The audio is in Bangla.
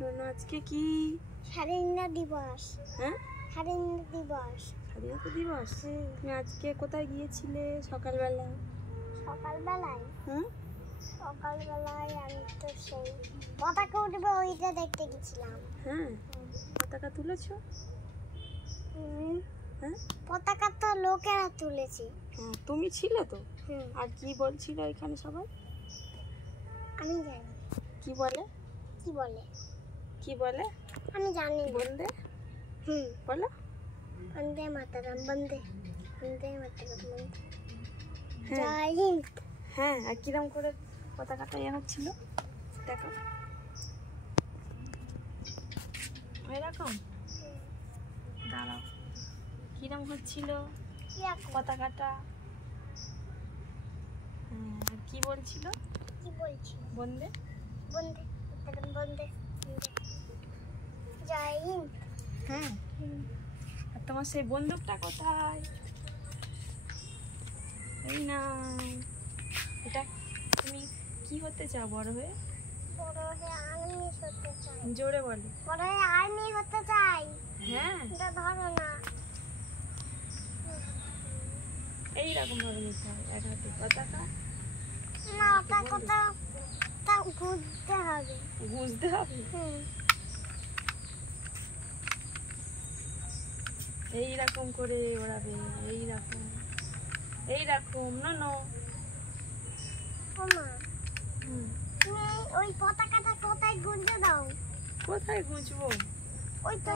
নুনু আজকে কি স্বাধীনতা দিবস। হ্যাঁ স্বাধীনতা দিবস। স্বাধীনতা দিবস। তুমি আজকে কোথায় গিয়েছিলে সকালবেলা? সকালবেলায় হুম সকালবেলায় আমি তো সেই পতাকা উঠবে ওইটা দেখতে গেছিলাম। হ্যাঁ পতাকা তুলেছো? হ্যাঁ পতাকা তো লোকেরা তুলেছে। হ্যাঁ তুমি ছিলে তো। হুম আর কি বলছিল এখানে সবাই? আমি জানি কি বলে? কি বলে কি বলে? আমি জানি না। বন্দে বলো। বন্দে মাতরম বন্দে বন্দে মাতরম বন্দে। হ্যাঁ জয় হিন্দ। হ্যাঁ আর কিরম করে পতাকাটা হচ্ছিল দেখো এরকম। দাঁড়াও কিরম হচ্ছিল পতাকাটা? হ্যাঁ আর কি বলছিল? কি বলছি? বন্দে বন্দে মাতরম বন্দে বন্দে। জয় হিন্দ। হ্যাঁ আর তোমার সেই বন্দুকটা কোথায়? এই না, এটা তুমি কি হতে চাও বড় হয়ে? বড় হয়ে আর্মি হতে চাই। জোরে বলো। বড় হয়ে আর্মি হতে চাই। হ্যাঁ এটা ধরো না। এইরকম ভাবে নিতে হবে, এক হাতে পতাকা। না ওটা কোথাও তা ঘুরতে হবে। বুঝতে হবে। এইরকম করে ওড়াবে, এইরকম এইরকম। নো ওমা তুমি ওই পতাকাটা কোথায় গুঁজে দাও? কোথায় গুঁজবো? ওই তো